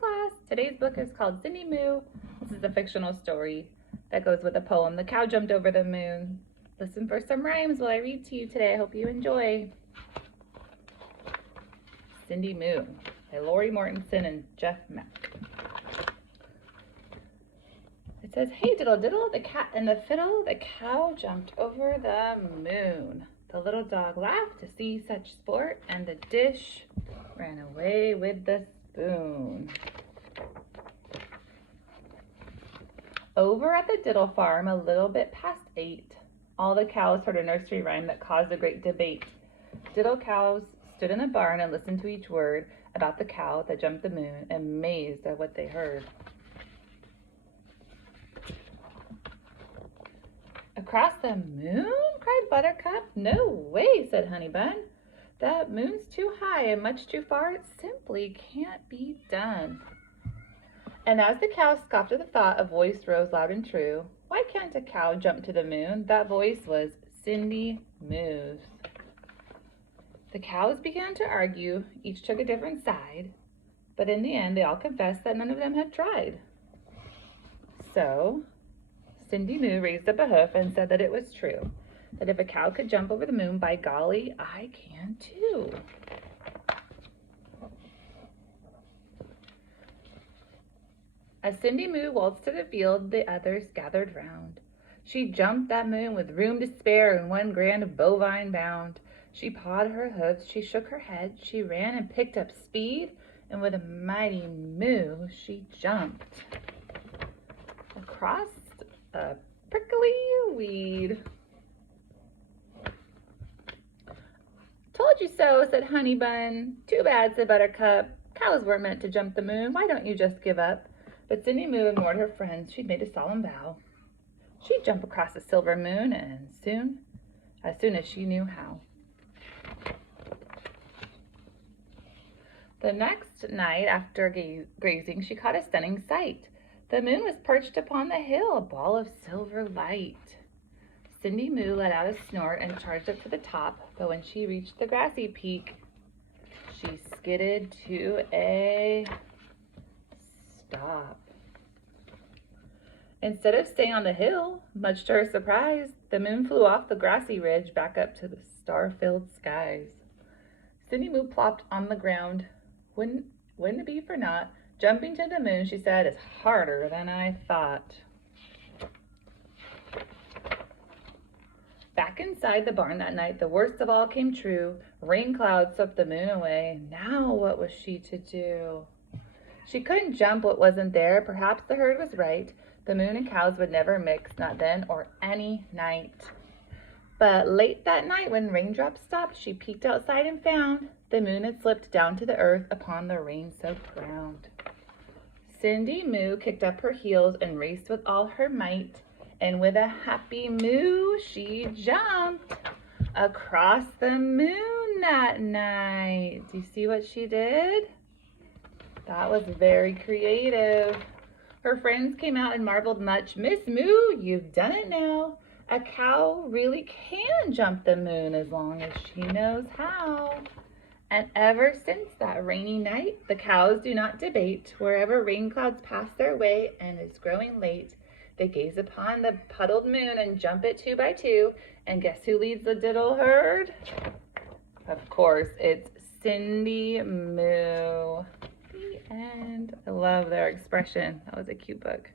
class. Today's book is called Cindy Moo. This is a fictional story that goes with a poem. The cow jumped over the moon. Listen for some rhymes while I read to you today. I hope you enjoy. Cindy Moo by Lori Mortensen and Jeff Mack. It says, "Hey diddle diddle, the cat and the fiddle, the cow jumped over the moon. The little dog laughed to see such sport, and the dish ran away with the spoon." Over at the diddle farm, a little bit past 8, all the cows heard a nursery rhyme that caused a great debate. Diddle cows stood in the barn and listened to each word about the cow that jumped the moon, amazed at what they heard. "Across the moon?" cried Buttercup. "No way," said Honeybun. "That moon's too high and much too far. It simply can't be done." And as the cow scoffed at the thought, a voice rose loud and true. "Why can't a cow jump to the moon?" That voice was Cindy Moo's. The cows began to argue. Each took a different side. But in the end, they all confessed that none of them had tried. So Cindy Moo raised up a hoof and said that it was true, that if a cow could jump over the moon, by golly, I can too. As Cindy Moo waltzed to the field, the others gathered round. She jumped that moon with room to spare in one grand bovine bound. She pawed her hoofs, she shook her head, she ran and picked up speed, and with a mighty moo, she jumped across a prickly weed. "Told you so," said Honeybun. "Too bad," said Buttercup. "Cows weren't meant to jump the moon. Why don't you just give up?" But Cindy Moo ignored her friends. She'd made a solemn vow. She'd jump across the silver moon, and as soon as she knew how. The next night, after grazing, she caught a stunning sight. The moon was perched upon the hill, a ball of silver light. Cindy Moo let out a snort and charged up to the top, but when she reached the grassy peak, she skidded to a stop. Instead of staying on the hill, much to her surprise, the moon flew off the grassy ridge back up to the star-filled skies. Cindy Moo plopped on the ground. Wouldn't it be for naught? "Jumping to the moon," she said, "is harder than I thought." Back inside the barn that night, the worst of all came true. Rain clouds swept the moon away. Now what was she to do? She couldn't jump what wasn't there. Perhaps the herd was right. The moon and cows would never mix, not then or any night. But late that night, when raindrops stopped, she peeked outside and found the moon had slipped down to the earth upon the rain-soaked ground. Cindy Moo kicked up her heels and raced with all her might, and with a happy moo, she jumped across the moon that night. Do you see what she did? That was very creative. Her friends came out and marveled much. "Miss Moo, you've done it now. A cow really can jump the moon as long as she knows how." And ever since that rainy night, the cows do not debate. Wherever rain clouds pass their way and it's growing late, they gaze upon the puddled moon and jump it 2 by 2. And guess who leads the diddle herd? Of course, it's Cindy Moo. The end. I love their expression. That was a cute book.